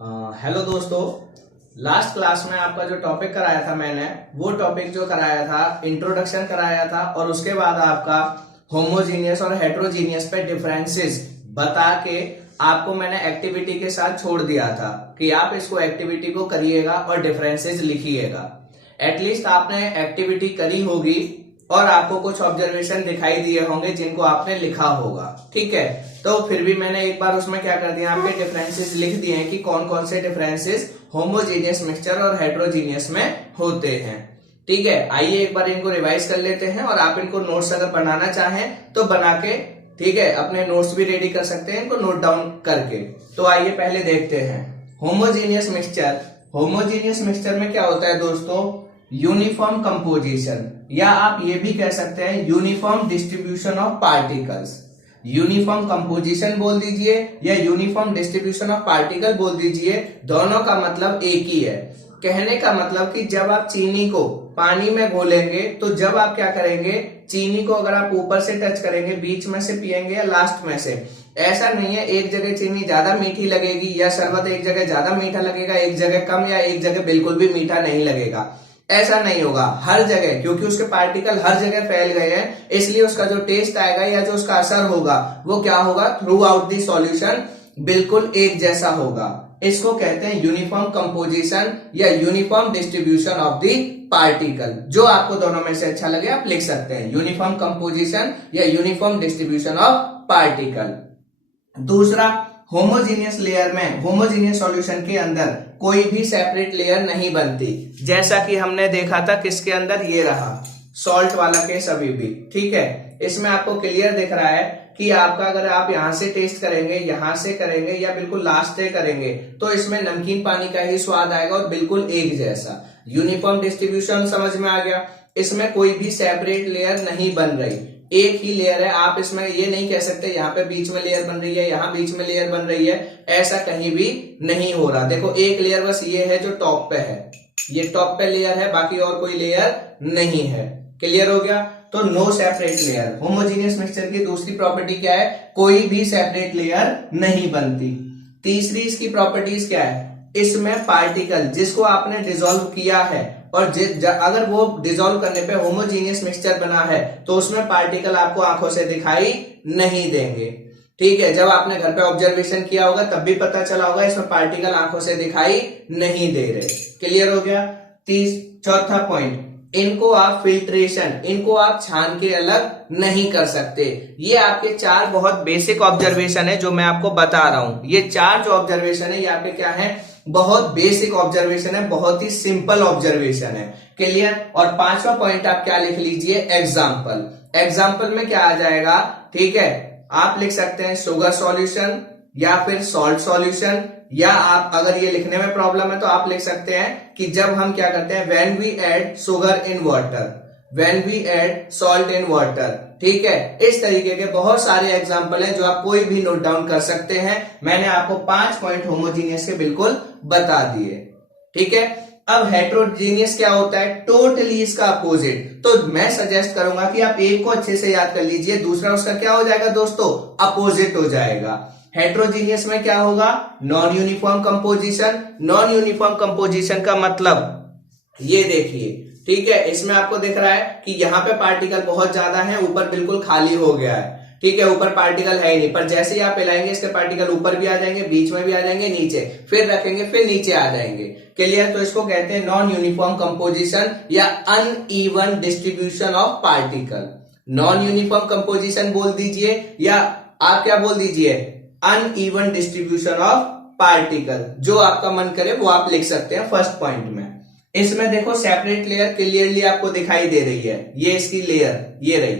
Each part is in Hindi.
हेलो दोस्तों। लास्ट क्लास में आपका जो टॉपिक कराया था मैंने, वो टॉपिक जो कराया था इंट्रोडक्शन कराया था, और उसके बाद आपका होमोजीनियस और हेट्रोजीनियस पे डिफरेंसेस बता के आपको मैंने एक्टिविटी के साथ छोड़ दिया था कि आप इसको एक्टिविटी को करिएगा और डिफरेंसेस लिखिएगा। एटलीस्ट आपने एक्टिविटी करी होगी और आपको कुछ ऑब्जर्वेशन दिखाई दिए होंगे जिनको आपने लिखा होगा। ठीक है, तो फिर भी मैंने एक बार उसमें क्या कर दिया, आपके डिफरेंसेस लिख दिए हैं कि कौन कौन से डिफरेंसेस होमोजीनियस मिक्सचर और हेट्रोजीनियस में होते हैं। ठीक है, आइए एक बार इनको रिवाइज कर लेते हैं, और आप इनको नोट्स अगर बनाना चाहें तो बना के, ठीक है, अपने नोट्स भी रेडी कर सकते हैं इनको नोट डाउन करके। तो आइए पहले देखते हैं होमोजीनियस मिक्सचर। होमोजीनियस मिक्सचर में क्या होता है दोस्तों, यूनिफॉर्म कंपोजिशन, या आप ये भी कह सकते हैं uniform distribution of particles. Uniform composition बोल दीजिए या यूनिफॉर्म डिस्ट्रीब्यूशन ऑफ पार्टिकल बोल दीजिए, दोनों का मतलब एक ही है। कहने का मतलब कि जब आप चीनी को पानी में घोलेंगे तो जब आप क्या करेंगे, चीनी को अगर आप ऊपर से टच करेंगे, बीच में से पिएंगे या लास्ट में से, ऐसा नहीं है एक जगह चीनी ज्यादा मीठी लगेगी या शरबत एक जगह ज्यादा मीठा लगेगा, एक जगह कम, या एक जगह बिल्कुल भी मीठा नहीं लगेगा। ऐसा नहीं होगा हर जगह, क्योंकि उसके पार्टिकल हर जगह फैल गए हैं, इसलिए उसका जो टेस्ट आएगा या जो उसका असर होगा वो क्या होगा, थ्रू आउट दी सॉल्यूशन बिल्कुल एक जैसा होगा। इसको कहते हैं यूनिफॉर्म कंपोजिशन या uniform distribution of the particle. जो आपको दोनों में से अच्छा लगे आप लिख सकते हैं, यूनिफॉर्म कंपोजिशन या यूनिफॉर्म डिस्ट्रीब्यूशन ऑफ पार्टिकल। दूसरा, होमोजीनियस लेयर में, होमोजीनियस सॉल्यूशन के अंदर कोई भी सेपरेट लेयर नहीं बनती, जैसा कि हमने देखा था किसके अंदर, ये रहा सॉल्ट वाला केस अभी भी। ठीक है, इसमें आपको क्लियर दिख रहा है कि आपका अगर आप यहां से टेस्ट करेंगे, यहां से करेंगे या बिल्कुल लास्ट से करेंगे तो इसमें नमकीन पानी का ही स्वाद आएगा और बिल्कुल एक जैसा। यूनिफॉर्म डिस्ट्रीब्यूशन समझ में आ गया। इसमें कोई भी सेपरेट लेयर नहीं बन रही, एक ही लेयर है। आप इसमें ये नहीं कह सकते यहाँ पे बीच में लेयर बन रही है, यहाँ बीच में लेयर बन रही है, ऐसा कहीं भी नहीं हो रहा। देखो एक लेयर बस ये है जो टॉप पे है, ये टॉप पे लेयर है, बाकी और कोई लेयर नहीं है। क्लियर हो गया, तो no separate layer. Homogeneous mixture की दूसरी प्रॉपर्टी क्या है, कोई भी सेपरेट लेयर नहीं बनती। तीसरी इसकी प्रॉपर्टीज क्या है, इसमें पार्टिकल जिसको आपने डिसॉल्व किया है और अगर वो डिसॉल्व करने पे होमोजीनियस मिक्सचर बना है तो उसमें पार्टिकल आपको आंखों से दिखाई नहीं देंगे। ठीक है, जब आपने घर पे ऑब्जर्वेशन किया होगा तब भी पता चला होगा इसमें पार्टिकल आंखों से दिखाई नहीं दे रहे। क्लियर हो गया। चौथा पॉइंट, इनको आप फिल्ट्रेशन, इनको आप छान के अलग नहीं कर सकते। ये आपके चार बहुत बेसिक ऑब्जर्वेशन है जो मैं आपको बता रहा हूं। ये चार जो ऑब्जर्वेशन है ये आपके क्या है, बहुत बेसिक ऑब्जर्वेशन है, बहुत ही सिंपल ऑब्जर्वेशन है। क्लियर। और पांचवा पॉइंट आप क्या लिख लीजिए, एग्जाम्पल। एग्जाम्पल में क्या आ जाएगा, ठीक है, आप लिख सकते हैं शुगर सॉल्यूशन या फिर सॉल्ट सॉल्यूशन, या आप अगर ये लिखने में प्रॉब्लम है तो आप लिख सकते हैं कि जब हम क्या करते हैं, when we add sugar in water, when we add salt in water. ठीक है, इस तरीके के बहुत सारे एग्जाम्पल हैं जो आप कोई भी नोट डाउन कर सकते हैं। मैंने आपको 5 पॉइंट होमोजीनियस के बिल्कुल बता दिए। ठीक है, अब हेट्रोजीनियस क्या होता है, टोटली इसका अपोजिट। तो मैं सजेस्ट करूंगा कि आप एक को अच्छे से याद कर लीजिए, दूसरा उसका क्या हो जाएगा दोस्तों, अपोजिट हो जाएगा। हेट्रोजीनियस में क्या होगा, non uniform composition. Non uniform composition का मतलब ये देखिए, ठीक है, इसमें आपको दिख रहा है कि यहाँ पे पार्टिकल बहुत ज्यादा है, ऊपर बिल्कुल खाली हो गया है। ठीक है, ऊपर पार्टिकल है ही नहीं, पर जैसे ही आप हिलाएंगे इसके पार्टिकल ऊपर भी आ जाएंगे, बीच में भी आ जाएंगे, नीचे फिर रखेंगे फिर नीचे आ जाएंगे। क्लियर। तो इसको कहते हैं नॉन यूनिफॉर्म कंपोजिशन या uneven distribution of particle. Non uniform composition बोल दीजिए या आप क्या बोल दीजिए, अनइवन डिस्ट्रीब्यूशन ऑफ पार्टिकल। जो आपका मन करे वो आप लिख सकते हैं फर्स्ट पॉइंट में। इसमें देखो सेपरेट लेयर क्लियरली आपको दिखाई दे रही है, ये इसकी लेयर ये रही,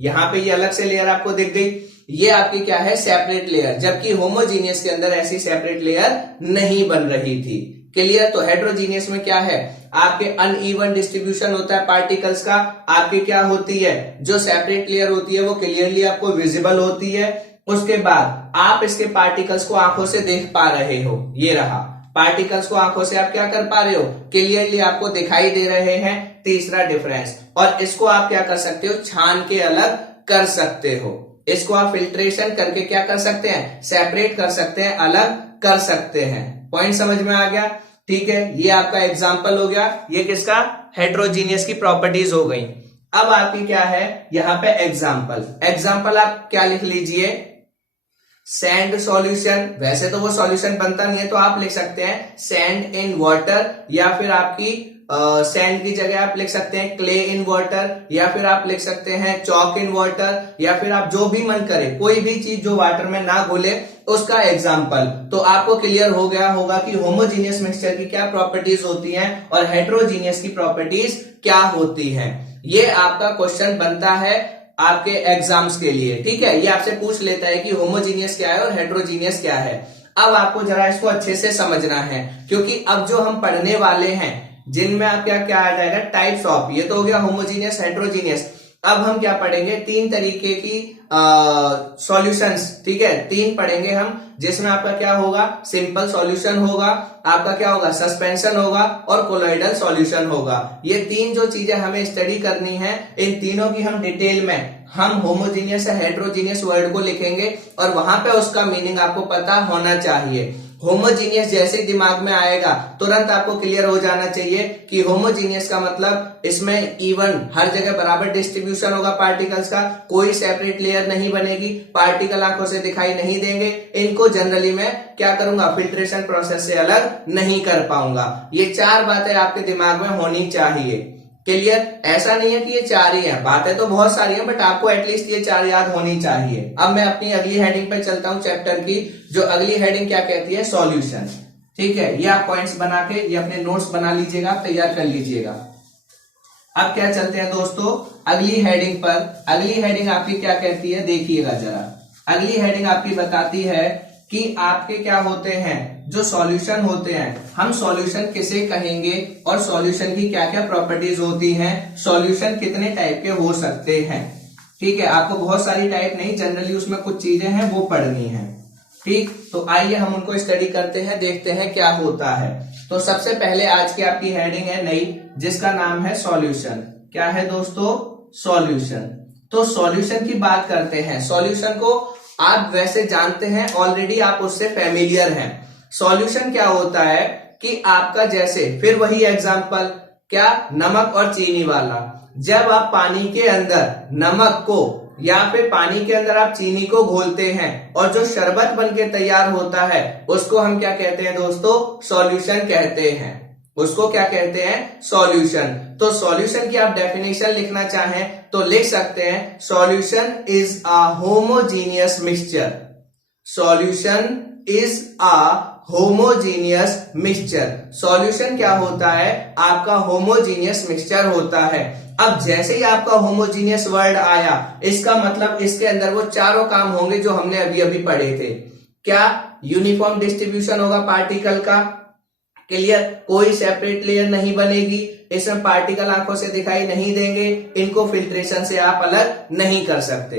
यहां पे ये अलग से लेयर आपको दिख गई, ये आपकी क्या है, सेपरेट लेयर। जबकि होमोजीनियस के अंदर ऐसी सेपरेट लेयर नहीं बन रही थी। क्लियर। तो हेट्रोजीनियस में क्या है, आपके अनइवन डिस्ट्रीब्यूशन होता है पार्टिकल्स का। आपकी क्या होती है, जो सेपरेट लेयर होती है वो क्लियरली आपको विजिबल होती है। उसके बाद आप इसके पार्टिकल्स को आंखों से देख पा रहे हो, ये रहा पार्टिकल्स को आंखों से आप क्या कर पा रहे हो, क्लियरली आपको दिखाई दे रहे हैं। तीसरा डिफरेंस, और इसको आप क्या कर सकते हो, छान के अलग कर सकते हो। इसको आप फिल्ट्रेशन करके क्या कर सकते हैं, सेपरेट कर सकते हैं, अलग कर सकते हैं। पॉइंट समझ में आ गया? ठीक है, ये आपका एग्जाम्पल हो गया। ये किसका? हेट्रोजीनियस की प्रॉपर्टीज हो गई। अब आपकी क्या है यहां पे एग्जाम्पल आप क्या लिख लीजिए? Sand solution. वैसे तो वो सॉल्यूशन बनता नहीं है, तो आप लिख सकते हैं सैंड इन वाटर, या फिर आपकी सैंड की जगह आप लिख सकते हैं क्ले इन वाटर, या फिर आप लिख सकते हैं चॉक इन वाटर, या फिर आप जो भी मन करे कोई भी चीज जो वाटर में ना घुले उसका एग्जाम्पल। तो आपको क्लियर हो गया होगा कि होमोजीनियस मिक्सचर की क्या प्रॉपर्टीज होती हैं और हेट्रोजीनियस की प्रॉपर्टीज क्या होती हैं। ये आपका क्वेश्चन बनता है आपके एग्जाम्स के लिए। ठीक है, ये आपसे पूछ लेता है कि होमोजीनियस क्या है और हेट्रोजीनियस क्या है। अब आपको जरा इसको अच्छे से समझना है, क्योंकि अब जो हम पढ़ने वाले हैं जिनमें आप क्या आ जाएगा टाइप्स ऑफ, ये तो हो गया होमोजीनियस हेट्रोजीनियस। अब हम क्या पढ़ेंगे? 3 तरीके की सॉल्यूशंस। ठीक है, 3 पढ़ेंगे हम, जिसमें आपका क्या होगा? सिंपल सॉल्यूशन होगा, आपका क्या होगा? सस्पेंशन होगा और कोलॉइडल सॉल्यूशन होगा। ये 3 जो चीजें हमें स्टडी करनी है, इन तीनों की हम डिटेल में हम होमोजीनियस या हेट्रोजीनियस वर्ड को लिखेंगे और वहां पे उसका मीनिंग आपको पता होना चाहिए। होमोजीनियस जैसे दिमाग में आएगा तुरंत आपको क्लियर हो जाना चाहिए कि होमोजीनियस का मतलब इसमें इवन हर जगह बराबर डिस्ट्रीब्यूशन होगा पार्टिकल्स का, कोई सेपरेट लेयर नहीं बनेगी, पार्टिकल आंखों से दिखाई नहीं देंगे, इनको जनरली मैं क्या करूंगा? फिल्ट्रेशन प्रोसेस से अलग नहीं कर पाऊंगा। ये 4 बातें आपके दिमाग में होनी चाहिए। क्लियर? ऐसा नहीं है कि ये 4 ही हैं, बातें तो बहुत सारी हैं, बट आपको एटलीस्ट ये 4 याद होनी चाहिए। अब मैं अपनी अगली हेडिंग पे चलता हूं चैप्टर की, जो अगली हेडिंग क्या कहती है? सॉल्यूशन। ठीक है, ये आप पॉइंट्स बना के ये अपने नोट्स बना लीजिएगा, तैयार कर लीजिएगा। अब क्या चलते हैं दोस्तों अगली हेडिंग पर। अगली हेडिंग आपकी क्या कहती है? देखिएगा जरा। अगली हेडिंग आपकी बताती है कि आपके क्या होते हैं जो सॉल्यूशन होते हैं, हम सॉल्यूशन किसे कहेंगे और सॉल्यूशन की क्या क्या प्रॉपर्टीज होती हैं, सॉल्यूशन कितने टाइप के हो सकते हैं। ठीक है, आपको बहुत सारी टाइप नहीं, जनरली उसमें कुछ चीजें हैं वो पढ़नी है। ठीक, तो आइए हम उनको स्टडी करते हैं, देखते हैं क्या होता है। तो सबसे पहले आज की आपकी हेडिंग है नई, जिसका नाम है सॉल्यूशन। क्या है दोस्तों? सॉल्यूशन। तो सॉल्यूशन की बात करते हैं। सॉल्यूशन को आप वैसे जानते हैं ऑलरेडी, आप उससे फेमिलियर हैं। सॉल्यूशन क्या होता है कि आपका जैसे, फिर वही एग्जांपल, क्या? नमक और चीनी वाला। जब आप पानी के अंदर नमक को या फिर पानी के अंदर आप चीनी को घोलते हैं और जो शरबत बनके तैयार होता है उसको हम क्या कहते हैं दोस्तों? सॉल्यूशन कहते हैं। उसको क्या कहते हैं? सॉल्यूशन। तो सॉल्यूशन की आप डेफिनेशन लिखना चाहें तो लिख सकते हैं solution is a homogeneous mixture. Solution is a homogeneous mixture. Solution क्या होता है? आपका होमोजीनियस मिक्सचर होता है। अब जैसे ही आपका होमोजीनियस वर्ड आया, इसका मतलब इसके अंदर वो चारों काम होंगे जो हमने अभी अभी पढ़े थे। क्या? यूनिफॉर्म डिस्ट्रीब्यूशन होगा पार्टिकल का। क्लियर? कोई सेपरेट लेयर नहीं बनेगी, इसमें पार्टिकल आंखों से दिखाई नहीं देंगे, इनको फिल्ट्रेशन से आप अलग नहीं कर सकते।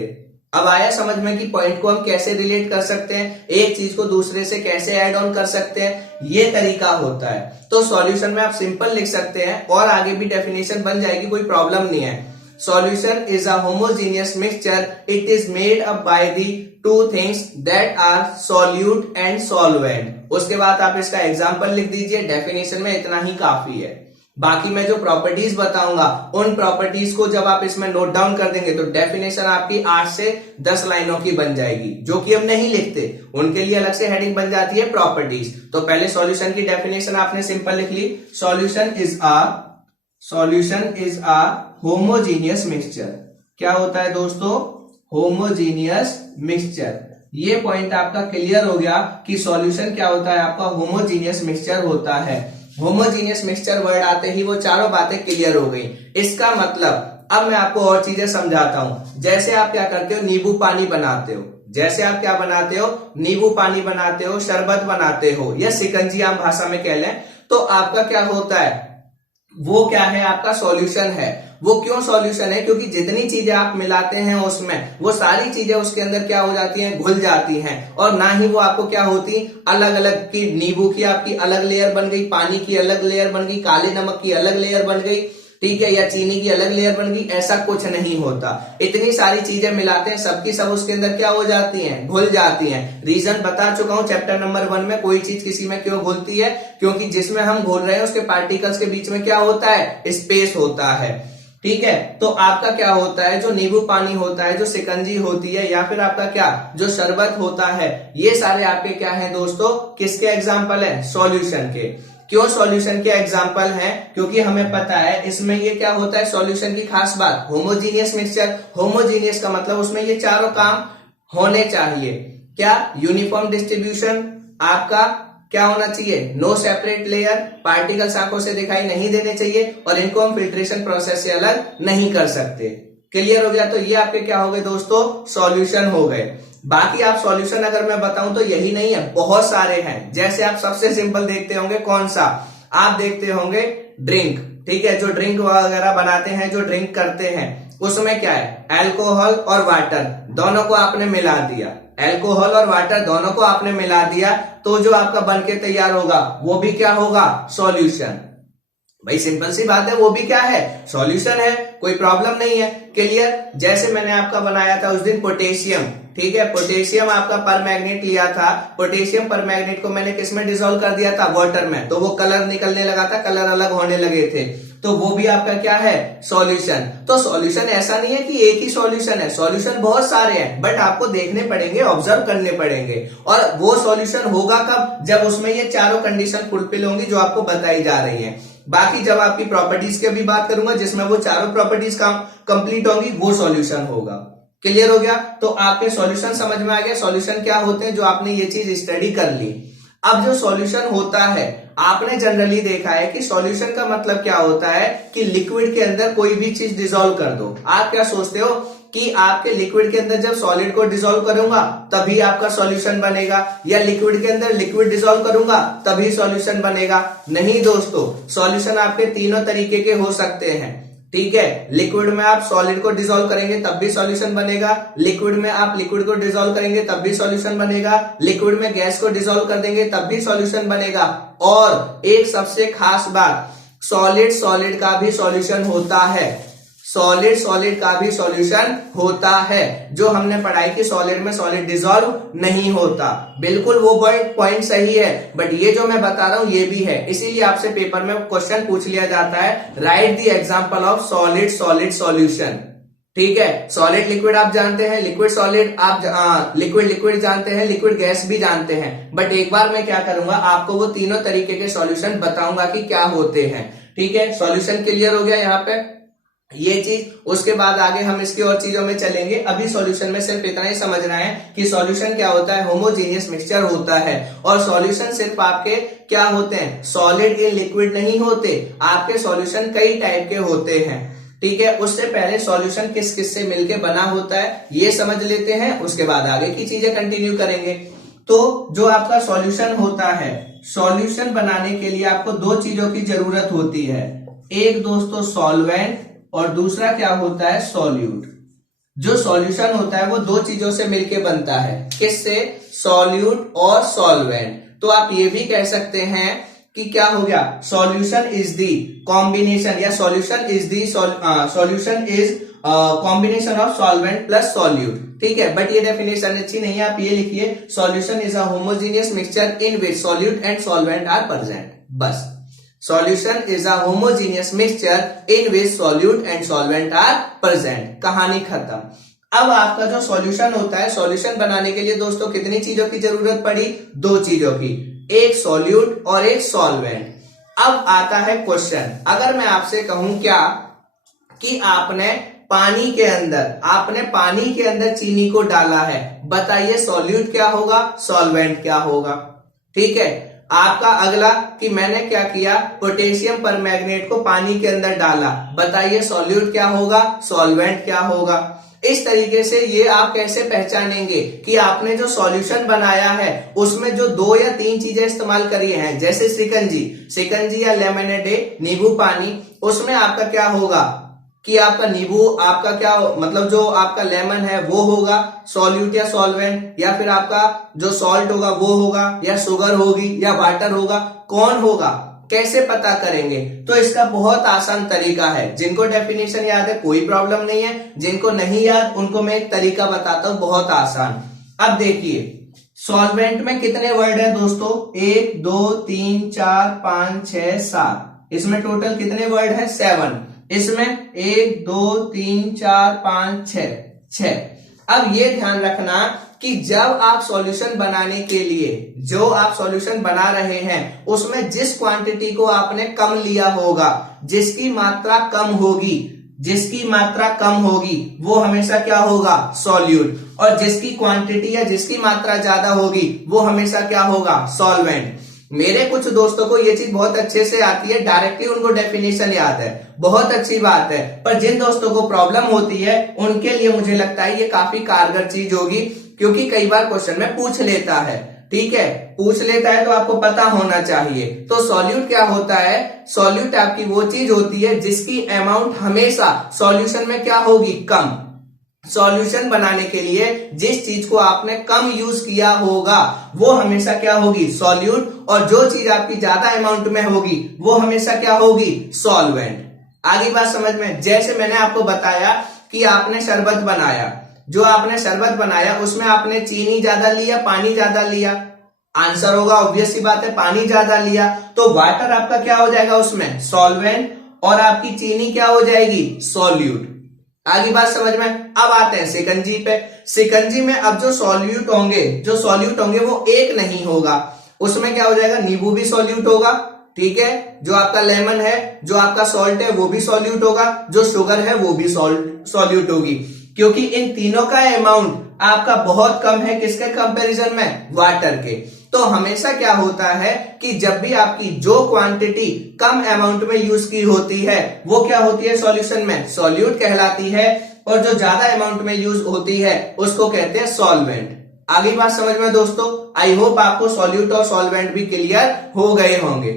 अब आया समझ में कि पॉइंट को हम कैसे रिलेट कर सकते हैं, एक चीज को दूसरे से कैसे ऐड ऑन कर सकते हैं, ये तरीका होता है। तो सॉल्यूशन में आप सिंपल लिख सकते हैं और आगे भी डेफिनेशन बन जाएगी, कोई प्रॉब्लम नहीं है। Solution is a homogeneous mixture, it is made up by the two things that are solute and solvent. उसके बाद आप इसका एग्जाम्पल लिख दीजिए, डेफिनेशन में इतना ही काफी है। बाकी मैं जो प्रॉपर्टीज बताऊंगा उन प्रॉपर्टीज को जब आप इसमें नोट डाउन कर देंगे तो डेफिनेशन आपकी 8 से 10 लाइनों की बन जाएगी, जो कि हम नहीं लिखते, उनके लिए अलग से हेडिंग बन जाती है प्रॉपर्टीज। तो पहले सॉल्यूशन की डेफिनेशन आपने सिंपल लिख ली, solution is a homogeneous mixture. क्या होता है दोस्तों? Homogeneous mixture. ये पॉइंट आपका क्लियर हो गया कि सॉल्यूशन क्या होता है? आपका होमोजीनियस मिक्सचर होता है। होमोजीनियस मिक्सचर वर्ड आते ही वो चारों बातें क्लियर हो गई। इसका मतलब अब मैं आपको और चीजें समझाता हूं। जैसे आप क्या करते हो? नींबू पानी बनाते हो। जैसे आप क्या बनाते हो? नींबू पानी बनाते हो, शरबत बनाते हो, या शिकंजी आम भाषा में कह लें, तो आपका क्या होता है? वो क्या है? आपका सॉल्यूशन है। वो क्यों सॉल्यूशन है? क्योंकि जितनी चीजें आप मिलाते हैं उसमें, वो सारी चीजें उसके अंदर क्या हो जाती हैं? घुल जाती हैं। और ना ही वो आपको क्या होती? अलग अलग की, नींबू की आपकी अलग लेयर बन गई, पानी की अलग लेयर बन गई, काले नमक की अलग लेयर बन गई, ठीक है, या चीनी की अलग लेयर बन गई, ऐसा कुछ नहीं होता। इतनी सारी चीजें मिलाते हैं, सबकी सब उसके अंदर क्या हो जाती हैं, घुल जाती हैं। रीजन बता चुका हूं चैप्टर नंबर 1 में, कोई चीज किसी में क्यों घुलती है, क्योंकि जिसमें हम घोल रहे हैं उसके पार्टिकल्स के बीच में क्या होता है, स्पेस होता है। ठीक है, तो आपका क्या होता है, जो नींबू पानी होता है, जो शिकंजी होती है, या फिर आपका क्या जो शरबत होता है, ये सारे आपके क्या है दोस्तों, किसके एग्जाम्पल है, सॉल्यूशन के। क्यों सॉल्यूशन के एग्जाम्पल हैं, क्योंकि हमें पता है इसमें ये क्या होता है, सॉल्यूशन की खास बात होमोजीनियस मिक्सचर। होमोजीनियस का मतलब उसमें ये चारों काम होने चाहिए। क्या, यूनिफॉर्म डिस्ट्रीब्यूशन, आपका क्या होना चाहिए, नो सेपरेट लेयर, पार्टिकल्स आंखों से दिखाई नहीं देने चाहिए, और इनको हम फिल्ट्रेशन प्रोसेस से अलग नहीं कर सकते। क्लियर हो गया, तो ये आपके क्या हो गए दोस्तों, सॉल्यूशन हो गए। बाकी आप सॉल्यूशन अगर मैं बताऊं तो यही नहीं है, बहुत सारे हैं। जैसे आप सबसे सिंपल देखते होंगे, कौन सा, आप देखते होंगे ड्रिंक। ठीक है, जो ड्रिंक वगैरह बनाते हैं, जो ड्रिंक करते हैं, उसमें क्या है, अल्कोहल और वाटर दोनों को आपने मिला दिया, अल्कोहल और वाटर दोनों को आपने मिला दिया, तो जो आपका बनके तैयार होगा वो भी क्या होगा, सॉल्यूशन। भाई सिंपल सी बात है, वो भी क्या है, सॉल्यूशन है, कोई प्रॉब्लम नहीं है। क्लियर, जैसे मैंने आपका बनाया था उस दिन पोटेशियम। ठीक है, पोटेशियम आपका पर मैग्नेट लिया था, पोटेशियम पर मैग्नेट को मैंने किसमें डिसॉल्व कर दिया था, वाटर में, तो वो कलर निकलने लगा था, कलर अलग होने लगे थे, तो वो भी आपका क्या है, सॉल्यूशन। तो सॉल्यूशन ऐसा नहीं है कि एक ही सॉल्यूशन है, सॉल्यूशन बहुत सारे हैं, बट आपको देखने पड़ेंगे, ऑब्जर्व करने पड़ेंगे। और वो सॉल्यूशन होगा कब, जब उसमें ये चारों कंडीशन फुलफिल होंगी जो आपको बताई जा रही है। बाकी जब आपकी प्रॉपर्टीज की भी बात करूंगा, जिसमें वो चारों प्रॉपर्टीज कंप्लीट होंगी, वो सॉल्यूशन होगा। क्लियर हो गया, तो आपके सॉल्यूशन समझ में आ गया, सॉल्यूशन क्या होते हैं, जो आपने ये चीज स्टडी कर ली। अब जो सॉल्यूशन होता है, आपने जनरली देखा है कि सॉल्यूशन का मतलब क्या होता है, कि लिक्विड के अंदर कोई भी चीज डिसॉल्व कर दो। आप क्या सोचते हो कि आपके लिक्विड के अंदर जब सॉलिड को डिसॉल्व करूंगा तभी आपका सॉल्यूशन बनेगा, या लिक्विड के अंदर लिक्विड डिसॉल्व करूंगा तभी सॉल्यूशन बनेगा? नहीं दोस्तों, सॉल्यूशन आपके तीनों तरीके के हो सकते हैं। ठीक है, लिक्विड में आप सॉलिड को डिसॉल्व करेंगे तब भी सॉल्यूशन बनेगा, लिक्विड में आप लिक्विड को डिसॉल्व करेंगे तब भी सॉल्यूशन बनेगा, लिक्विड में गैस को डिसॉल्व कर देंगे तब भी सॉल्यूशन बनेगा। और एक सबसे खास बात, सॉलिड सॉलिड का भी सॉल्यूशन होता है, सॉलिड सॉलिड का भी सॉल्यूशन होता है। जो हमने पढ़ाई की सॉलिड में सॉलिड डिसॉल्व नहीं होता, बिल्कुल वो पॉइंट सही है, बट ये जो मैं बता रहा हूं ये भी है। इसीलिए आपसे पेपर में क्वेश्चन पूछ लिया जाता है, right the example of solid solid solution. ठीक है, सॉलिड लिक्विड आप जानते हैं, लिक्विड सॉलिड आप लिक्विड लिक्विड जानते हैं, लिक्विड गैस भी जानते हैं, बट एक बार मैं क्या करूंगा, आपको वो तीनों तरीके के सॉल्यूशन बताऊंगा कि क्या होते हैं। ठीक है, सॉल्यूशन क्लियर हो गया यहाँ पे ये चीज। उसके बाद आगे हम इसकी और चीजों में चलेंगे। अभी सॉल्यूशन में सिर्फ इतना ही समझना है कि सॉल्यूशन क्या होता है, होमोजेनियस मिक्सचर होता है। और सॉल्यूशन सिर्फ आपके क्या होते हैं, सॉलिड इन लिक्विड नहीं होते, आपके सॉल्यूशन कई टाइप के होते हैं। ठीक है, उससे पहले सॉल्यूशन किस किस से मिलकर बना होता है ये समझ लेते हैं, उसके बाद आगे की चीजें कंटिन्यू करेंगे। तो जो आपका सॉल्यूशन होता है, सॉल्यूशन बनाने के लिए आपको दो चीजों की जरूरत होती है, एक दोस्तों सॉल्वेंट और दूसरा क्या होता है, सॉल्यूट। जो सॉल्यूशन होता है वो दो चीजों से मिलके बनता है, किससे, सॉल्यूट और सॉल्वेंट। तो आप ये भी कह सकते हैं कि क्या हो गया, सॉल्यूशन इज द कॉम्बिनेशन, या solution is combination of solvent plus solute. ठीक है, बट ये डेफिनेशन अच्छी नहीं है, आप ये लिखिए, solution is a homogeneous mixture in which solute and solvent are present. बस, solution is a homogeneous mixture in which solute and solvent are present. कहानी खत्म। अब आपका जो सॉल्यूशन होता है, सॉल्यूशन बनाने के लिए दोस्तों कितनी चीजों की जरूरत पड़ी, दो चीजों की, एक सॉल्यूट और एक सॉल्वेंट। अब आता है क्वेश्चन, अगर मैं आपसे कहूं क्या कि आपने पानी के अंदर चीनी को डाला है, बताइए सॉल्यूट क्या होगा, सॉल्वेंट क्या होगा। ठीक है, आपका अगला कि मैंने क्या किया, पोटेशियम परमैंगनेट को पानी के अंदर डाला, बताइए सॉल्यूट क्या होगा, सॉल्वेंट क्या होगा। इस तरीके से ये आप कैसे पहचानेंगे कि आपने जो सॉल्यूशन बनाया है उसमें जो दो या तीन चीजें इस्तेमाल करी हैं, जैसे शिकंजी या लेमनेड, नींबू पानी, उसमें आपका क्या होगा कि आपका नींबू, आपका क्या मतलब जो आपका लेमन है वो होगा सॉल्यूट या सॉल्वेंट, या फिर आपका जो सॉल्ट होगा वो होगा, या शुगर होगी, या वाटर होगा, कौन होगा, कैसे पता करेंगे? तो इसका बहुत आसान तरीका है। जिनको डेफिनेशन याद है कोई प्रॉब्लम नहीं है, जिनको नहीं याद उनको मैं एक तरीका बताता हूं बहुत आसान। अब देखिए सॉल्वेंट में कितने वर्ड हैं दोस्तों? 1 2 3 4 5 6 7, इसमें टोटल कितने वर्ड हैं? 7। इसमें 1 2 3 4 5 6। अब ये ध्यान रखना कि जब आप सॉल्यूशन बनाने के लिए जो आप सॉल्यूशन बना रहे हैं उसमें जिस क्वांटिटी को आपने कम लिया होगा, जिसकी मात्रा कम होगी वो हमेशा क्या होगा? सॉल्यूट। और जिसकी क्वांटिटी या जिसकी मात्रा ज्यादा होगी वो हमेशा क्या होगा? सॉल्वेंट। मेरे कुछ दोस्तों को ये चीज बहुत अच्छे से आती है, डायरेक्टली उनको डेफिनेशन याद है, बहुत अच्छी बात है। पर जिन दोस्तों को प्रॉब्लम होती है उनके लिए मुझे लगता है ये काफी कारगर चीज होगी, क्योंकि कई बार क्वेश्चन में पूछ लेता है। ठीक है, पूछ लेता है तो आपको पता होना चाहिए। तो सॉल्यूट क्या होता है? सॉल्यूट आपकी वो चीज होती है जिसकी अमाउंट हमेशा सॉल्यूशन में क्या होगी? कम। सॉल्यूशन बनाने के लिए जिस चीज को आपने कम यूज किया होगा वो हमेशा क्या होगी? सॉल्यूट। और जो चीज आपकी ज्यादा अमाउंट में होगी वो हमेशा क्या होगी? सॉल्वेंट। आगे बात समझ में? जैसे मैंने आपको बताया कि आपने शरबत बनाया, जो आपने शरबत बनाया उसमें आपने चीनी ज्यादा लिया, पानी ज्यादा लिया। आंसर होगा ऑब्वियस सी बात है, पानी ज्यादा लिया तो वाटर आपका क्या हो जाएगा? उसमें सॉल्वेंट। और आपकी चीनी क्या हो जाएगी? सॉल्यूट। आगे बात समझ में? अब आते हैं शिकंजी पे। शिकंजी में अब जो सॉल्यूट होंगे वो एक नहीं होगा, उसमें क्या हो जाएगा? नींबू भी सॉल्यूट होगा। ठीक है, जो आपका लेमन है, जो आपका सॉल्ट है वो भी सॉल्यूट होगा, जो शुगर है वो भी सॉल्यूट होगी, क्योंकि इन तीनों का अमाउंट आपका बहुत कम है। किसके कंपैरिजन में? वाटर के। तो हमेशा क्या होता है कि जब भी आपकी जो क्वांटिटी कम अमाउंट में यूज की होती है वो क्या होती है? सॉल्यूशन में सॉल्यूट कहलाती है, और जो ज्यादा अमाउंट में यूज होती है उसको कहते हैं सॉल्वेंट। आगे बात समझ में दोस्तों? आई होप आपको सॉल्यूट और सॉल्वेंट भी क्लियर हो गए होंगे।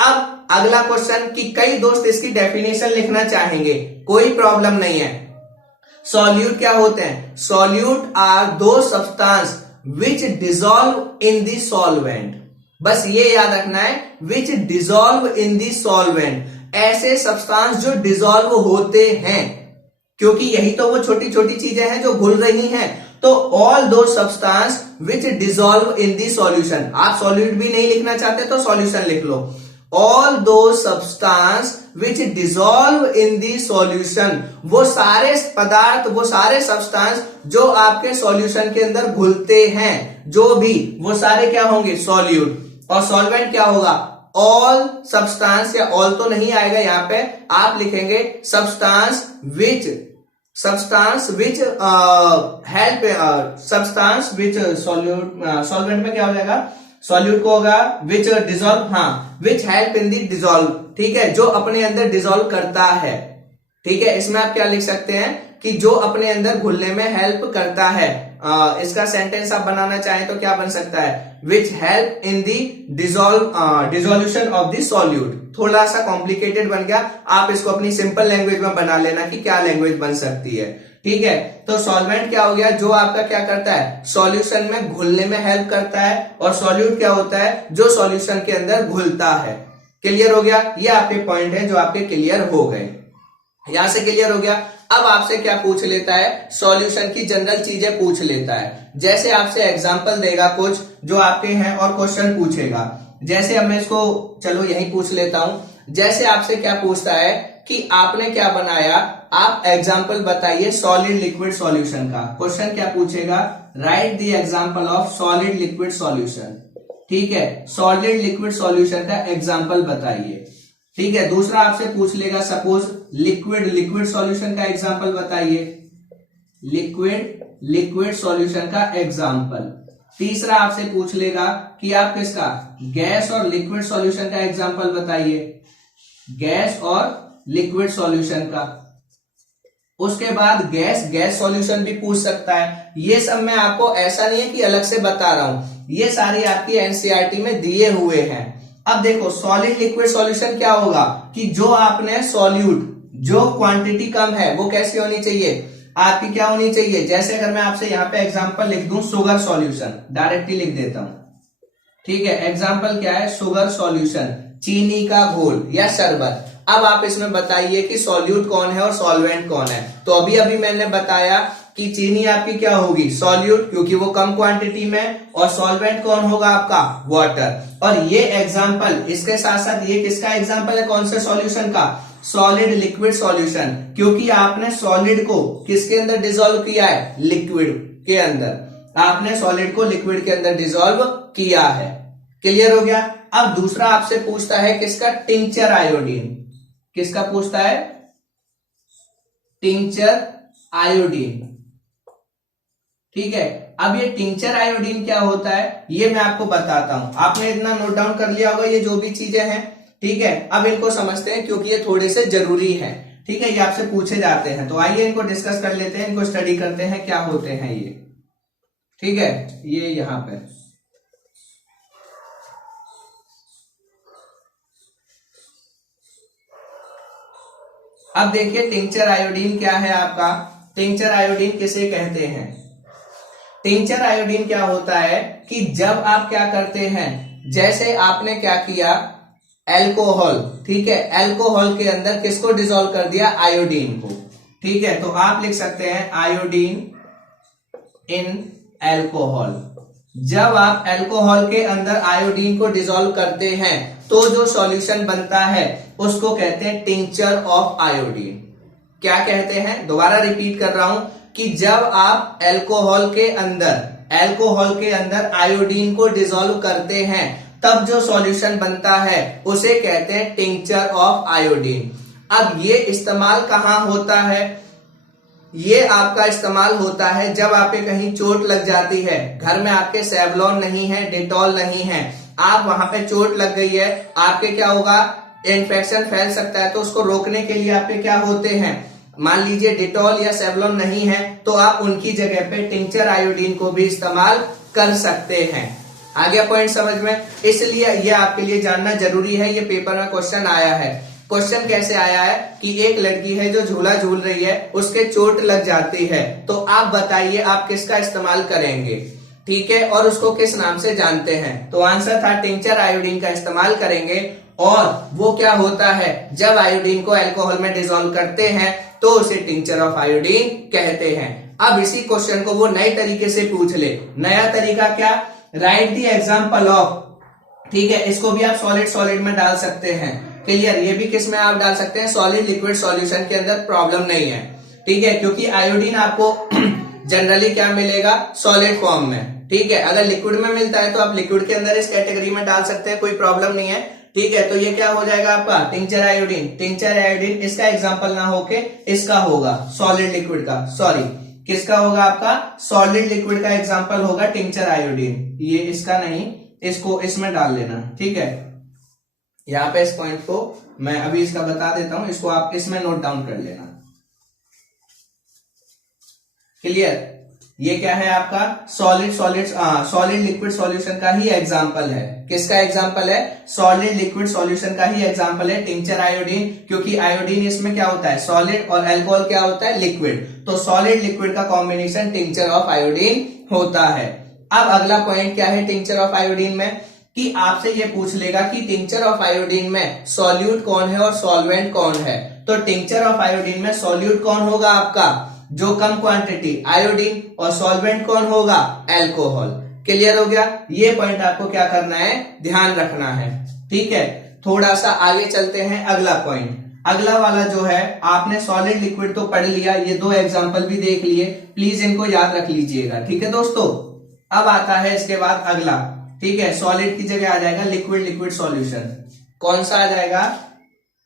अब अगला क्वेश्चन कि कई दोस्त इसकी डेफिनेशन लिखना चाहेंगे, कोई प्रॉब्लम नहीं है। सॉल्यूट क्या होते हैं? सॉल्यूट आर दो substance which dissolve in the solvent. बस ये याद रखना है, विच डिसॉल्व इन दी सॉल्वेंट। ऐसे सब्सटेंस जो डिसॉल्व होते हैं, क्योंकि यही तो वो छोटी छोटी चीजें हैं जो घुल रही हैं। तो ऑल दो substance which dissolve in the solution. आप सॉल्यूट भी नहीं लिखना चाहते तो सॉल्यूशन लिख लो। ऑल दो substance which dissolve in the solution. वो सारे पदार्थ, वो सारे सब्सटेंस जो आपके सॉल्यूशन के अंदर घुलते हैं, जो भी, वो सारे क्या होंगे? सॉल्यूट। और सॉल्वेंट क्या होगा? ऑल सब्सटेंस, या ऑल तो नहीं आएगा यहां पे, आप लिखेंगे substance which help substance which solvent में क्या हो जाएगा? सॉल्यूट को होगा which dissolve, which help in the dissolve. ठीक है, जो अपने अंदर डिसॉल्व करता है। ठीक है, इसमें आप क्या लिख सकते हैं कि जो अपने अंदर घुलने में हेल्प करता है। इसका सेंटेंस आप बनाना चाहें तो क्या बन सकता है? विच help in the dissolution of the solute. थोड़ा सा कॉम्प्लिकेटेड बन गया, आप इसको अपनी सिंपल लैंग्वेज में बना लेना कि क्या लैंग्वेज बन सकती है। ठीक है, तो सॉल्वेंट क्या हो गया? जो आपका क्या करता है? सॉल्यूशन में घुलने में हेल्प करता है। और सॉल्यूट क्या होता है? जो सॉल्यूशन के अंदर घुलता है। क्लियर हो गया? ये आपके पॉइंट है जो आपके क्लियर हो गए, यहां से क्लियर हो गया। अब आपसे क्या पूछ लेता है? सॉल्यूशन की जनरल चीजें पूछ लेता है। जैसे आपसे एग्जांपल देगा कुछ जो आपके हैं और क्वेश्चन पूछेगा। जैसे अब मैं इसको चलो यही पूछ लेता हूं। जैसे आपसे क्या पूछता है कि आपने क्या बनाया, आप एग्जांपल बताइए सॉलिड लिक्विड सॉल्यूशन का। क्वेश्चन क्या पूछेगा? Right the example of solid liquid solution. ठीक है, सॉलिड लिक्विड सॉल्यूशन का एग्जांपल बताइए। ठीक है, दूसरा आपसे पूछ लेगा सपोज लिक्विड सॉल्यूशन का एग्जांपल बताइए, लिक्विड सॉल्यूशन का एग्जांपल। तीसरा आपसे पूछ लेगा कि आप किसका? गैस और लिक्विड सॉल्यूशन का एग्जांपल बताइए, गैस और लिक्विड सॉल्यूशन का। उसके बाद गैस सॉल्यूशन भी पूछ सकता है। ये सब मैं आपको ऐसा नहीं है कि अलग से बता रहा हूं, ये सारी आपकी एनसीईआरटी में दिए हुए हैं। अब देखो सॉलिड लिक्विड सॉल्यूशन क्या होगा कि जो आपने सॉल्यूट, जो क्वांटिटी कम है वो कैसी होनी चाहिए? आपकी क्या होनी चाहिए? जैसे अगर मैं आपसे यहाँ पे एग्जांपल लिख दूं शुगर सॉल्यूशन, डायरेक्टली लिख देता हूं। ठीक है, एग्जांपल क्या है? Sugar solution. चीनी का घोल या शरबत। अब आप इसमें बताइए कि सॉल्यूट कौन है और सॉल्वेंट कौन है। तो अभी अभी मैंने बताया कि चीनी आपकी क्या होगी, सॉल्यूट, क्योंकि वो कम क्वांटिटी में, और सॉल्वेंट कौन होगा आपका, वाटर। और ये एग्जांपल, इसके साथ साथ ये किसका एग्जांपल है, कौन से सॉल्यूशन का, सॉलिड लिक्विड सॉल्यूशन, क्योंकि आपने सॉलिड को किसके अंदर डिसॉल्व किया है, लिक्विड के अंदर। आपने सॉलिड को लिक्विड के अंदर डिसॉल्व किया है। क्लियर हो गया। अब दूसरा आपसे पूछता है किसका, टिंचर आयोडीन। किसका पूछता है, टिंचर आयोडीन। ठीक है। अब ये टिंचर आयोडीन क्या होता है ये मैं आपको बताता हूं। आपने इतना नोट डाउन कर लिया होगा ये जो भी चीजें हैं। ठीक है, अब इनको समझते हैं क्योंकि ये थोड़े से जरूरी है। ठीक है, ये आपसे पूछे जाते हैं, तो आइए इनको डिस्कस कर लेते हैं, इनको स्टडी करते हैं क्या होते हैं ये। ठीक है, ये यहां पे अब देखिए टिंचर आयोडीन क्या है आपका। टिंचर आयोडीन किसे कहते हैं, टिंचर आयोडीन क्या होता है कि जब आप क्या करते हैं, जैसे आपने क्या किया, एल्कोहल, ठीक है, एल्कोहल के अंदर किसको डिसॉल्व कर दिया, आयोडीन को। ठीक है, तो आप लिख सकते हैं आयोडीन इन एल्कोहल। जब आप एल्कोहल के अंदर आयोडीन को डिसॉल्व करते हैं तो जो सॉल्यूशन बनता है उसको कहते हैं टिंचर ऑफ आयोडीन। क्या कहते हैं, दोबारा रिपीट कर रहा हूं कि जब आप एल्कोहल के अंदर आयोडीन को डिसॉल्व करते हैं तब जो सॉल्यूशन बनता है उसे कहते हैं टिंचर ऑफ आयोडीन। अब ये इस्तेमाल कहां होता है, ये आपका इस्तेमाल होता है जब आपके कहीं चोट लग जाती है, घर में आपके सेवलॉन नहीं है, डेटॉल नहीं है, आप वहां पे चोट लग गई है, आपके क्या होगा, इन्फेक्शन फैल सकता है, तो उसको रोकने के लिए आपके क्या होते हैं, मान लीजिए डेटॉल या सेवलॉन नहीं है तो आप उनकी जगह पे टिंचर आयोडीन को भी इस्तेमाल कर सकते हैं। आ गया पॉइंट समझ में। इसलिए ये आपके लिए जानना जरूरी है, ये पेपर में क्वेश्चन आया है। क्वेश्चन कैसे आया है कि एक लड़की है जो झूला झूल रही है, उसके चोट लग जाती है, तो आप बताइए आप किसका इस्तेमाल करेंगे। ठीक है, और उसको किस नाम से जानते हैं, तो आंसर था टिंचर आयोडीन का इस्तेमाल करेंगे। और वो क्या होता है, जब आयोडीन को अल्कोहल में डिसॉल्व करते हैं तो उसे टिंचर ऑफ आयोडीन कहते हैं। अब इसी क्वेश्चन को वो नए तरीके से पूछ ले। नया तरीका क्या, राइट द एग्जांपल ऑफ, ठीक है, इसको भी आप सॉलिड में डाल सकते हैं। क्लियर, ये भी किस में आप डाल सकते हैं, सॉलिड लिक्विड सॉल्यूशन के अंदर, प्रॉब्लम नहीं है। ठीक है, क्योंकि आयोडीन आपको जनरली क्या मिलेगा, सॉलिड फॉर्म में। ठीक है, अगर लिक्विड में मिलता है तो आप लिक्विड के अंदर इस कैटेगरी में डाल सकते हैं, कोई प्रॉब्लम नहीं है। ठीक है, तो ये क्या हो जाएगा आपका टिंचर आयोडीन। टिंचर आयोडीन इसका एग्जांपल ना होके इसका होगा सॉलिड लिक्विड का, सॉरी किसका होगा आपका, सॉलिड लिक्विड का एग्जांपल होगा टिंचर आयोडीन। ये इसका नहीं, इसको इसमें डाल लेना। ठीक है, यहां पे इस पॉइंट को मैं अभी इसका बता देता हूं, इसको आप इसमें नोट डाउन कर लेना। क्लियर, ये क्या है आपका सॉलिड लिक्विड सॉल्यूशन का ही एग्जांपल है। किसका एग्जांपल है, सॉलिड लिक्विड सॉल्यूशन का ही एग्जांपल है टिंचर आयोडीन, क्योंकि आयोडीन इसमें क्या होता है, सॉलिड, और अल्कोहल क्या होता है, लिक्विड, तो सॉलिड लिक्विड का कॉम्बिनेशन टिंचर ऑफ आयोडीन होता है। अब अगला पॉइंट क्या है टिंचर ऑफ आयोडीन में, कि आपसे ये पूछ लेगा कि टिंचर ऑफ आयोडीन में सॉल्यूट कौन है और सॉल्वेंट कौन है। तो टिंचर ऑफ आयोडीन में सॉल्यूट कौन होगा आपका, जो कम क्वांटिटी, आयोडीन, और सॉल्वेंट कौन होगा, अल्कोहल। क्लियर हो गया, ये पॉइंट आपको क्या करना है, ध्यान रखना है। ठीक है, थोड़ा सा आगे चलते हैं, अगला पॉइंट, अगला वाला जो है, आपने सॉलिड लिक्विड तो पढ़ लिया, ये दो एग्जांपल भी देख लिए, प्लीज इनको याद रख लीजिएगा। ठीक है दोस्तों, अब आता है इसके बाद अगला। ठीक है, सॉलिड की जगह आ जाएगा लिक्विड सॉल्यूशन। कौन सा आ जाएगा,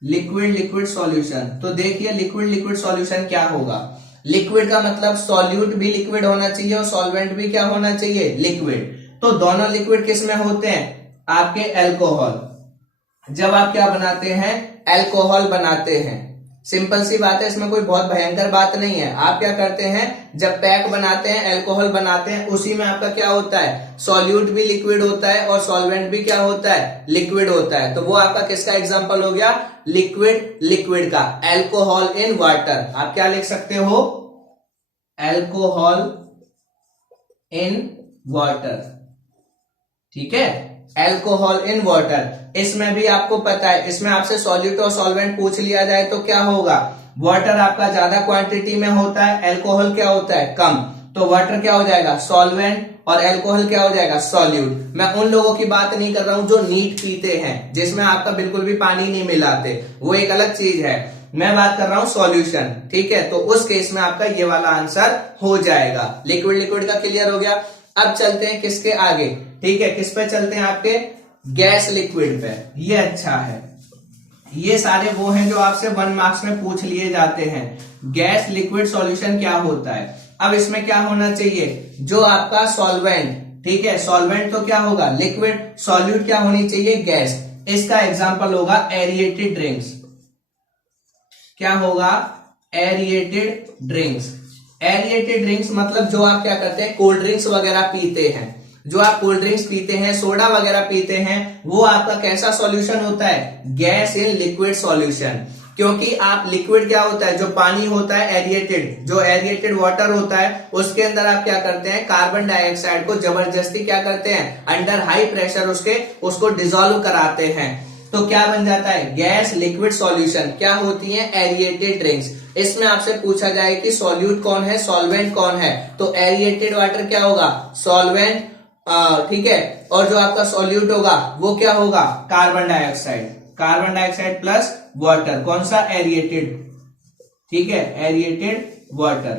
लिक्विड सॉल्यूशन। तो देखिए लिक्विड सॉल्यूशन क्या होगा, लिक्विड का मतलब सॉल्यूट भी लिक्विड होना चाहिए और सॉल्वेंट भी क्या होना चाहिए, लिक्विड। तो दोनों लिक्विड किस में होते हैं, आपके अल्कोहल। जब आप क्या बनाते हैं, अल्कोहल बनाते हैं, सिंपल सी बात है, इसमें कोई बहुत भयंकर बात नहीं है। आप क्या करते हैं, जब पैक बनाते हैं, अल्कोहल बनाते हैं, उसी में आपका क्या होता है, सॉल्यूट भी लिक्विड होता है और सॉल्वेंट भी क्या होता है, लिक्विड होता है। तो वो आपका किसका एग्जांपल हो गया, लिक्विड का, अल्कोहल इन वाटर। आप क्या लिख सकते हो, अल्कोहल इन वाटर। ठीक है, एल्कोहल इन वाटर। इसमें भी आपको पता है, इसमें आपसे सॉल्यूट और सॉल्वेंट पूछ लिया जाए तो क्या होगा, वाटर आपका ज्यादा क्वांटिटी में होता है, एल्कोहल क्या होता है कम, तो वाटर क्या हो जाएगा सॉल्वेंट और एल्कोहल क्या हो जाएगा सॉल्यूट। मैं उन लोगों की बात नहीं कर रहा हूं जो नीट पीते हैं जिसमें आपका बिल्कुल भी पानी नहीं मिलाते, वो एक अलग चीज है। मैं बात कर रहा हूं सॉल्यूशन, ठीक है। तो उस केस में आपका ये वाला आंसर हो जाएगा। लिक्विड लिक्विड का क्लियर हो गया। अब चलते हैं किसके आगे, ठीक है, किस पे चलते हैं, आपके गैस लिक्विड पे। ये अच्छा है, ये सारे वो हैं जो आपसे 1 मार्क्स में पूछ लिए जाते हैं। गैस लिक्विड सॉल्यूशन क्या होता है। अब इसमें क्या होना चाहिए, जो आपका सॉल्वेंट, ठीक है, सॉल्वेंट तो क्या होगा लिक्विड, सॉल्यूट क्या होनी चाहिए गैस। इसका एग्जांपल होगा एरिएटेड ड्रिंक्स। क्या होगा, एरिएटेड ड्रिंक्स। एरिएटेड ड्रिंक्स मतलब जो आप क्या करते हैं कोल्ड ड्रिंक्स वगैरह पीते हैं, जो आप कोल्ड ड्रिंक्स पीते हैं, सोडा वगैरह पीते हैं, वो आपका कैसा सॉल्यूशन होता है, गैस इन लिक्विड सॉल्यूशन। क्योंकि आप लिक्विड क्या होता है, जो पानी होता है एरिएटेड, जो एरिएटेड वाटर होता है उसके अंदर आप क्या करते हैं कार्बन डाइऑक्साइड को जबरदस्ती क्या करते हैं अंडर हाई प्रेशर उसको डिसॉल्व कराते हैं, तो क्या बन जाता है गैस लिक्विड सॉल्यूशन। क्या होती है एरिएटेड ड्रिंक्स। इसमें आपसे पूछा जाए कि सॉल्यूट कौन है सॉल्वेंट कौन है, तो एरिएटेड वाटर क्या होगा सॉल्वेंट, ठीक है, और जो आपका सॉल्यूट होगा वो क्या होगा carbon dioxide, carbon dioxide plus water, कौन सा एरिएटेड, ठीक है, एरिएटेड वाटर।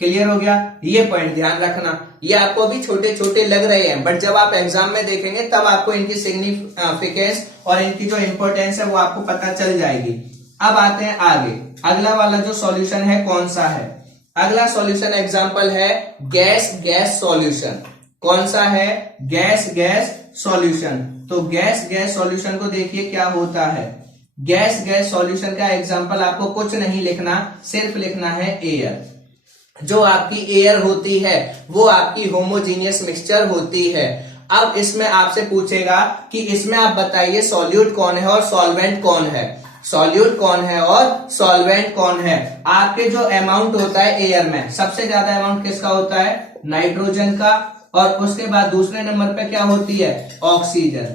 क्लियर हो गया। ये पॉइंट ध्यान रखना, ये आपको अभी छोटे छोटे लग रहे हैं बट जब आप एग्जाम में देखेंगे तब आपको इनकी सिग्निफिकेंस और इनकी जो इंपॉर्टेंस है वो आपको पता चल जाएगी। अब आते हैं आगे, अगला वाला जो सॉल्यूशन है कौन सा है, अगला सॉल्यूशन एग्जांपल है गैस गैस सॉल्यूशन। कौन सा है गैस गैस सॉल्यूशन। तो गैस गैस सॉल्यूशन को देखिए क्या होता है। गैस गैस सॉल्यूशन का एग्जांपल आपको कुछ नहीं लिखना, सिर्फ लिखना है एयर। जो आपकी एयर होती है वो आपकी होमोजीनियस मिक्सचर होती है। अब इसमें आपसे पूछेगा कि इसमें आप बताइए सॉल्यूट कौन है और सॉल्वेंट कौन है, सॉल्यूट कौन है और सॉल्वेंट कौन है। आपके जो अमाउंट होता है एयर में सबसे ज्यादा अमाउंट किसका होता है नाइट्रोजन का, और उसके बाद दूसरे नंबर पे क्या होती है ऑक्सीजन,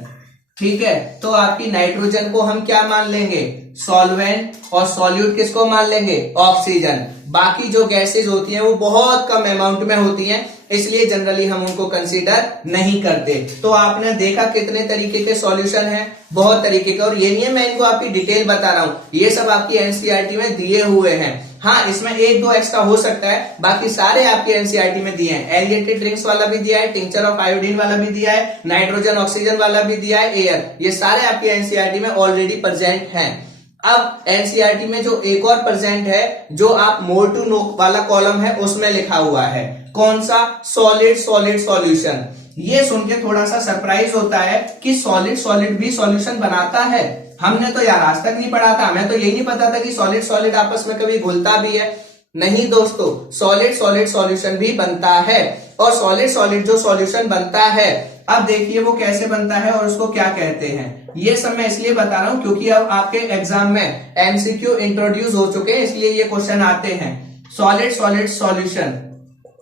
ठीक है। तो आपकी नाइट्रोजन को हम क्या मान लेंगे सॉल्वेंट और सॉल्यूट किसको मान लेंगे ऑक्सीजन। बाकी जो गैसेज होती हैं वो बहुत कम अमाउंट में होती हैं, इसलिए जनरली हम उनको कंसीडर नहीं करते। तो आपने देखा कितने तरीके के सॉल्यूशन हैं, बहुत तरीके के, और ये नहीं है मैं इनको आपकी डिटेल बता रहा हूं, ये सब आपकी एनसीईआरटी में दिए हुए हैं। हाँ, इसमें 1-2 एक्स्ट्रा हो सकता है, बाकी सारे आपके एनसीईआरटी में दिए हैं। एरिएटेड ड्रिंक्स वाला भी दिया है, टिंचर ऑफ आयोडीन वाला भी दिया है, नाइट्रोजन ऑक्सीजन वाला भी दिया है, एयर, ये सारे आपके एनसीईआरटी में ऑलरेडी प्रेजेंट हैं। अब एनसीईआरटी में जो एक और प्रेजेंट है जो आप मोर टू नो वाला कॉलम है उसमें लिखा हुआ है, कौन सा सॉलिड सॉलिड सॉल्यूशन। ये सुन के थोड़ा सा सरप्राइज होता है कि सॉलिड सॉलिड भी सॉल्यूशन बनाता है। हमने तो यार आज तक नहीं पढ़ा था, हमें तो यही नहीं पता था कि सॉलिड सॉलिड आपस में कभी घुलता भी है। नहीं दोस्तों, सॉलिड सॉलिड सॉल्यूशन भी बनता है, और सॉलिड सॉलिड जो सॉल्यूशन बनता है अब देखिए वो कैसे बनता है और उसको क्या कहते हैं। ये सब मैं इसलिए बता रहा हूं क्योंकि अब आपके एग्जाम में एमसीक्यू इंट्रोड्यूस हो चुके हैं, इसलिए ये क्वेश्चन आते हैं। सॉलिड सॉलिड सॉल्यूशन,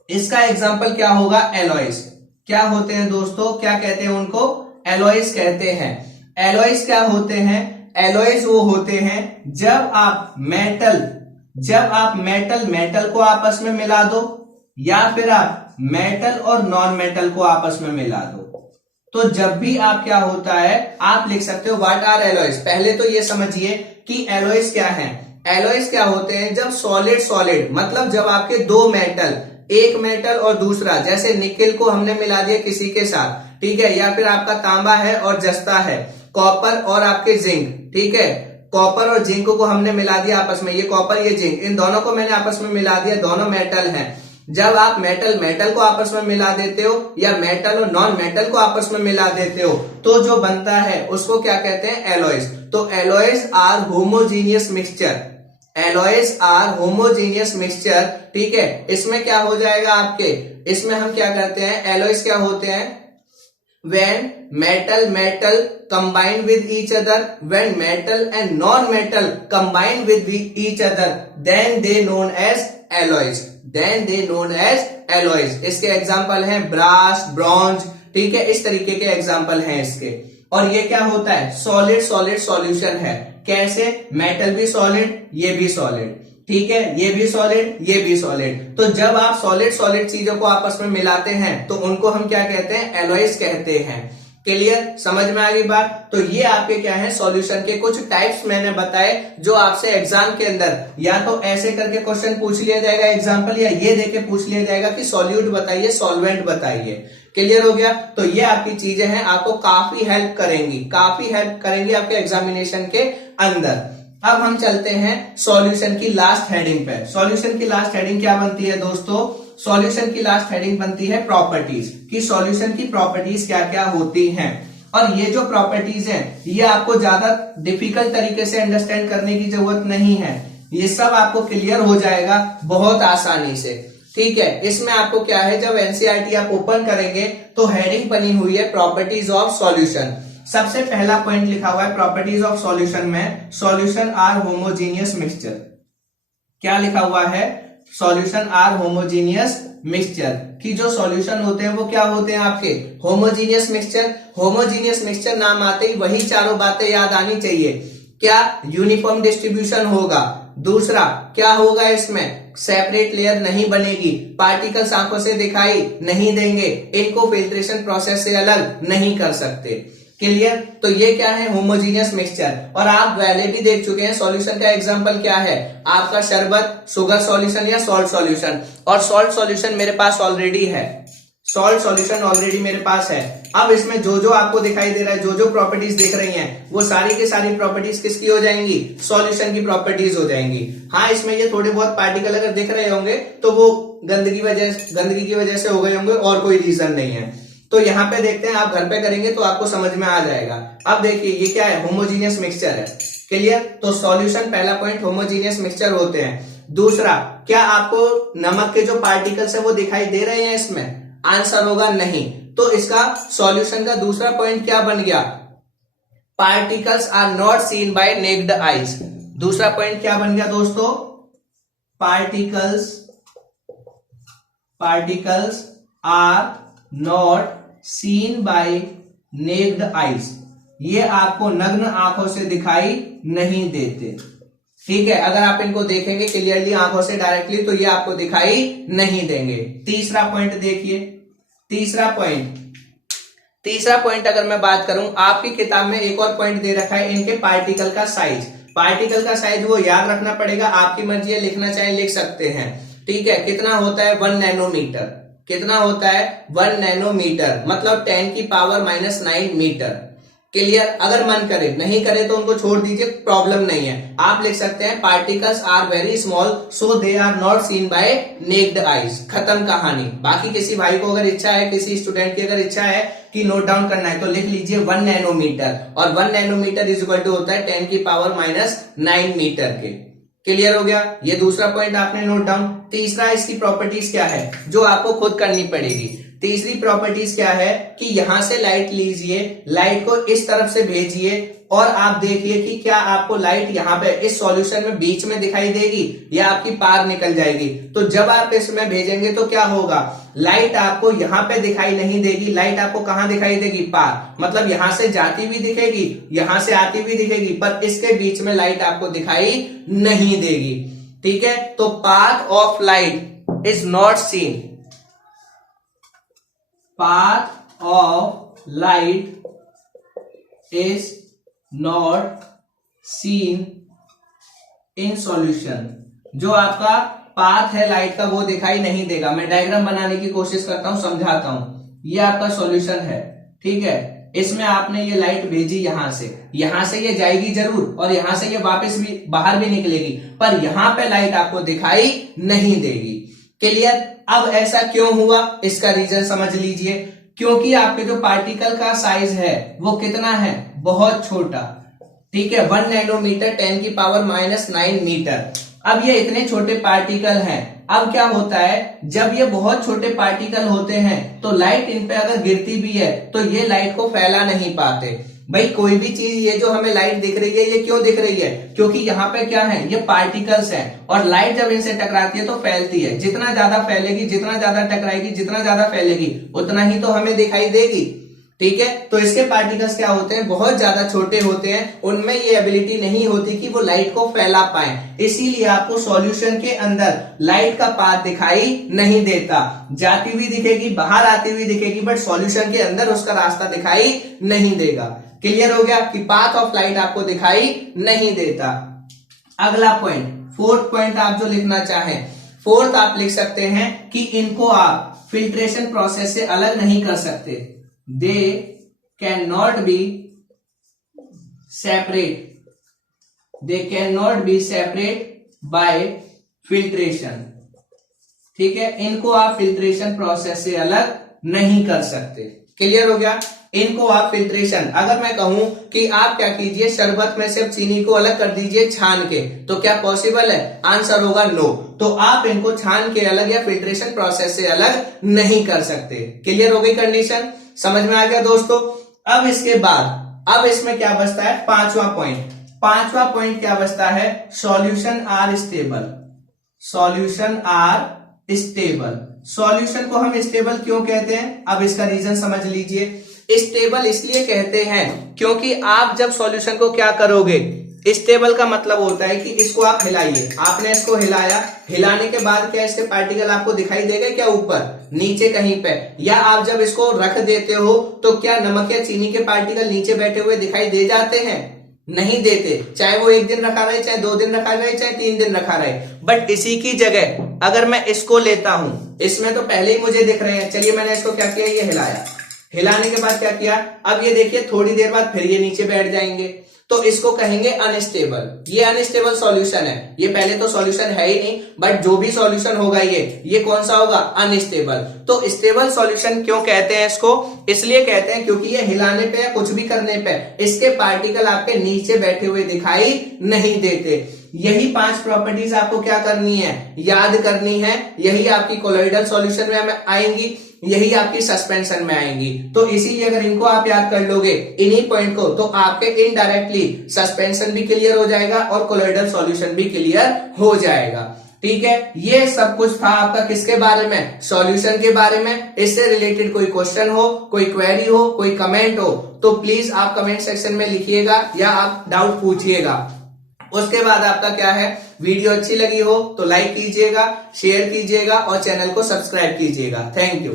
इसका एग्जाम्पल क्या होगा एलॉयज। क्या होते हैं दोस्तों, क्या कहते हैं उनको एलॉयज कहते हैं। एलॉयज क्या होते हैं, एलॉयज वो होते हैं जब आप मेटल को आपस में मिला दो, या फिर आप मेटल और नॉन मेटल को आपस में मिला दो। तो जब भी आप क्या होता है आप लिख सकते हो व्हाट आर एलॉयज। पहले तो ये समझिए कि एलॉयज क्या है। एलॉयज क्या होते हैं जब सॉलिड सॉलिड मतलब जब आपके दो मेटल, एक मेटल और दूसरा, जैसे निकेल को हमने मिला दिया किसी के साथ, ठीक है, या फिर आपका तांबा है और जस्ता है, कॉपर और आपके जिंक, ठीक है, कॉपर और जिंक को हमने मिला दिया आपस में, ये कॉपर ये जिंक, इन दोनों को मैंने आपस में मिला दिया, दोनों मेटल हैं। जब आप मेटल मेटल को आपस में मिला देते हो या मेटल और नॉन मेटल को आपस में मिला देते हो तो जो बनता है उसको क्या कहते हैं एलॉयज। तो alloys are homogeneous mixture, alloys are homogeneous mixture, ठीक है। इसमें क्या हो जाएगा आपके, इसमें हम क्या करते हैं एलॉयज क्या होते हैं when metal combine with each other, when metal and non-metal combine with each other, then they known as alloys, then they known as alloys। इसके एग्जांपल हैं ब्रास, ब्रॉन्ज, ठीक है, इस तरीके के एग्जाम्पल हैं इसके। और ये क्या होता है, सॉलिड सॉलिड सॉल्यूशन है। कैसे, मेटल भी सॉलिड, ये भी सॉलिड, ठीक है, ये भी सॉलिड, ये भी सॉलिड। तो जब आप सॉलिड सॉलिड चीजों को आपस में मिलाते हैं तो उनको हम क्या कहते हैं, एलॉयज कहते हैं। क्लियर, समझ में आ गई बात। तो ये आपके क्या है, सॉल्यूशन के कुछ टाइप्स मैंने बताए जो आपसे एग्जाम के अंदर या तो ऐसे करके क्वेश्चन पूछ लिया जाएगा एग्जाम्पल, या ये देके पूछ लिया जाएगा कि सॉल्यूट बताइए, सॉल्वेंट बताइए। क्लियर हो गया। तो ये आपकी चीजें हैं, आपको काफी हेल्प करेंगी आपके एग्जामिनेशन के अंदर। अब हम चलते हैं सॉल्यूशन की लास्ट हेडिंग पे। सॉल्यूशन की लास्ट हेडिंग क्या बनती है दोस्तों, सॉल्यूशन की लास्ट हेडिंग बनती है प्रॉपर्टीज, कि सॉल्यूशन की प्रॉपर्टीज क्या क्या होती हैं। और ये जो प्रॉपर्टीज हैं ये आपको ज्यादा डिफिकल्ट तरीके से अंडरस्टैंड करने की जरूरत नहीं है, ये सब आपको क्लियर हो जाएगा बहुत आसानी से। ठीक है, इसमें आपको क्या है, जब एनसीईआरटी आप ओपन करेंगे तो हेडिंग बनी हुई है प्रॉपर्टीज ऑफ सॉल्यूशन। सबसे पहला पॉइंट लिखा हुआ है प्रॉपर्टीज ऑफ सॉल्यूशन में, सॉल्यूशन आर होमोजीनियस मिक्सचर। क्या लिखा हुआ है, सॉल्यूशन आर होमोजीनियस मिक्सचर, कि जो सॉल्यूशन होते हैं वो क्या होते हैं आपके, होमोजीनियस मिक्सचर। होमोजीनियस मिक्सचर नाम आते ही वही चारों बातें याद आनी चाहिए। क्या, यूनिफॉर्म डिस्ट्रीब्यूशन होगा, दूसरा क्या होगा, इसमें सेपरेट लेयर नहीं बनेगी, पार्टिकल्स आंखों से दिखाई नहीं देंगे, इनको फिल्ट्रेशन प्रोसेस से अलग नहीं कर सकते। क्लियर, तो ये क्या है, होमोजीनियस मिक्सचर। और आप पहले भी देख चुके हैं सॉल्यूशन का एग्जांपल क्या है, आपका शरबत, शुगर सॉल्यूशन या सॉल्ट सॉल्यूशन। और सॉल्ट सॉल्यूशन मेरे पास ऑलरेडी है, सॉल्ट सॉल्यूशन ऑलरेडी मेरे पास है। अब इसमें जो जो आपको दिखाई दे रहा है, जो जो प्रॉपर्टीज दिख रही हैं, वो सारी की सारी प्रॉपर्टीज किसकी हो जाएंगी, सॉल्यूशन की प्रॉपर्टीज हो जाएंगी। हाँ, इसमें ये थोड़े बहुत पार्टिकल अगर दिख रहे होंगे तो वो गंदगी की वजह से हो गए होंगे, और कोई रीजन नहीं है। तो यहाँ पे देखते हैं, आप घर पे करेंगे तो आपको समझ में आ जाएगा। अब देखिए ये क्या है, होमोजीनियस मिक्सचर है। क्लियर, तो सॉल्यूशन पहला पॉइंट, होमोजीनियस मिक्सचर होते हैं। दूसरा, क्या आपको नमक के जो पार्टिकल्स है वो दिखाई दे रहे हैं इसमें, आंसर होगा नहीं। तो इसका सॉल्यूशन का दूसरा पॉइंट क्या बन गया, particles are not seen by naked eyes. दूसरा पॉइंट क्या बन गया दोस्तों, particles are not seen by naked eyes, ये आपको नग्न आंखों से दिखाई नहीं देते। ठीक है, अगर आप इनको देखेंगे क्लियरली आंखों से डायरेक्टली तो ये आपको दिखाई नहीं देंगे। तीसरा पॉइंट देखिए, तीसरा पॉइंट अगर मैं बात करूं, आपकी किताब में एक और पॉइंट दे रखा है, इनके पार्टिकल का साइज। पार्टिकल का साइज वो याद रखना पड़ेगा, आपकी मर्जी है, लिखना चाहे लिख सकते हैं। ठीक है, कितना होता है, 1 नैनोमीटर। कितना होता है, 1 नैनोमीटर, मतलब 10⁻⁹ मीटर। क्लियर, अगर मन करे, नहीं करे तो उनको छोड़ दीजिए, प्रॉब्लम नहीं है। आप लिख सकते हैं particles are very small so they are not seen by naked eyes, खत्म कहानी। बाकी किसी भाई को अगर इच्छा है, किसी स्टूडेंट की अगर इच्छा है कि नोट डाउन करना है तो लिख लीजिए 1 नैनोमीटर, और 1 नैनोमीटर इज इक्वल टू होता है 10⁻⁹ मीटर के। क्लियर हो गया, ये दूसरा पॉइंट आपने नोट डाउन। तीसरा, इसकी प्रॉपर्टीज क्या है जो आपको खुद करनी पड़ेगी। तीसरी प्रॉपर्टीज क्या है कि यहां से लाइट लीजिए, लाइट को इस तरफ से भेजिए, और आप देखिए कि क्या आपको लाइट यहाँ पे इस सॉल्यूशन में बीच में दिखाई देगी या आपकी पार निकल जाएगी। तो जब आप इसमें भेजेंगे तो क्या होगा, लाइट आपको यहाँ पे दिखाई नहीं देगी, लाइट आपको कहां दिखाई देगी, पार, मतलब यहां से जाती भी दिखेगी, यहां से आती भी दिखेगी, पर इसके बीच में लाइट आपको दिखाई नहीं देगी। ठीक है, तो path of light is not seen, path of light is not seen in solution। जो आपका पाथ है लाइट का वो दिखाई नहीं देगा। मैं डायग्राम बनाने की कोशिश करता हूं, समझाता हूं। ये आपका सॉल्यूशन है, ठीक है, इसमें आपने ये लाइट भेजी यहां से ये जाएगी जरूर, और यहां से ये वापस भी बाहर भी निकलेगी, पर यहां पे लाइट आपको दिखाई नहीं देगी। क्लियर, अब ऐसा क्यों हुआ, इसका रीजन समझ लीजिए। क्योंकि आपके जो पार्टिकल का साइज है वो कितना है, बहुत छोटा। ठीक है, 1 नैनोमीटर 10⁻⁹ मीटर। अब ये इतने छोटे पार्टिकल हैं, अब क्या होता है, जब ये बहुत छोटे पार्टिकल होते हैं तो लाइट इन पे अगर गिरती भी है तो ये लाइट को फैला नहीं पाते। भाई कोई भी चीज, ये जो हमें लाइट दिख रही है, ये क्यों दिख रही है? क्योंकि यहाँ पे क्या है, ये पार्टिकल्स हैं और लाइट जब इनसे टकराती है तो फैलती है। जितना ज्यादा फैलेगी, जितना ज्यादा टकराएगी, जितना ज्यादा फैलेगी, उतना ही तो हमें दिखाई देगी। ठीक है, तो इसके पार्टिकल्स क्या होते हैं, बहुत ज्यादा छोटे होते हैं, उनमें ये एबिलिटी नहीं होती कि वो लाइट को फैला पाए, इसीलिए आपको सॉल्यूशन के अंदर लाइट का पाथ दिखाई नहीं देता। जाती हुई दिखेगी, बाहर आती हुई दिखेगी, बट सॉल्यूशन के अंदर उसका रास्ता दिखाई नहीं देगा। क्लियर हो गया कि पाथ ऑफ लाइट आपको दिखाई नहीं देता। अगला पॉइंट, फोर्थ पॉइंट आप जो लिखना चाहें, फोर्थ आप लिख सकते हैं कि इनको आप फिल्ट्रेशन प्रोसेस से अलग नहीं कर सकते। They can not be separate, they can not be separate by filtration. ठीक है, इनको आप फिल्ट्रेशन प्रोसेस से अलग नहीं कर सकते। क्लियर हो गया, इनको आप फिल्ट्रेशन, अगर मैं कहूं कि आप क्या कीजिए, शरबत में से चीनी को अलग कर दीजिए छान के, तो क्या पॉसिबल है? आंसर होगा नो। तो आप इनको छान के अलग या फिल्ट्रेशन प्रोसेस से अलग नहीं कर सकते। क्लियर हो गई कंडीशन, समझ में आ गया दोस्तों। अब इसके बाद, अब इसमें क्या बचता है, पांचवा पॉइंट। पांचवा पॉइंट क्या बचता है, solution are stable. Solution are stable. Solution को हम स्टेबल क्यों कहते हैं, अब इसका रीजन समझ लीजिए। स्टेबल इसलिए कहते हैं क्योंकि आप जब सॉल्यूशन को क्या करोगे, स्टेबल का मतलब होता है कि इसको आप हिलाइए, आपने इसको हिलाया, हिलाने के बाद क्या इसके पार्टिकल आपको दिखाई देगा क्या, ऊपर नीचे कहीं पे, या आप जब इसको रख देते हो तो क्या नमक या चीनी के पार्टिकल नीचे बैठे हुए दिखाई दे जाते हैं? नहीं देते, चाहे वो 1 दिन रखा रहे, चाहे 2 दिन रखा रहे, चाहे 3 दिन रखा रहे। बट इसी की जगह अगर मैं इसको लेता हूं, इसमें तो पहले ही मुझे दिख रहे हैं, चलिए मैंने इसको क्या किया, ये हिलाया, हिलाने के बाद क्या किया, अब ये देखिए थोड़ी देर बाद फिर ये नीचे बैठ जाएंगे, तो इसको कहेंगे अनस्टेबल। ये अनस्टेबल सॉल्यूशन है, ये पहले तो सॉल्यूशन है ही नहीं, बट जो भी सॉल्यूशन होगा ये कौन सा होगा, अनस्टेबल। तो स्टेबल सॉल्यूशन क्यों कहते हैं इसको, इसलिए कहते हैं क्योंकि ये हिलाने पे या कुछ भी करने पे इसके पार्टिकल आपके नीचे बैठे हुए दिखाई नहीं देते। यही 5 प्रॉपर्टीज आपको क्या करनी है, याद करनी है। यही आपकी कोलॉइडल सॉल्यूशन में आएंगी, यही आपकी सस्पेंशन में आएंगी। तो इसीलिए अगर इनको आप याद कर लोगे, इन्हीं पॉइंट को, तो आपके इनडायरेक्टली सस्पेंशन भी क्लियर हो जाएगा और कोलॉइडल सॉल्यूशन भी क्लियर हो जाएगा। ठीक है, ये सब कुछ था आपका किसके बारे में, सॉल्यूशन के बारे में। इससे रिलेटेड कोई क्वेश्चन हो, कोई क्वेरी हो, कोई कमेंट हो, तो प्लीज आप कमेंट सेक्शन में लिखिएगा या आप डाउट पूछिएगा। उसके बाद आपका क्या है, वीडियो अच्छी लगी हो तो लाइक कीजिएगा, शेयर कीजिएगा और चैनल को सब्सक्राइब कीजिएगा। Thank you.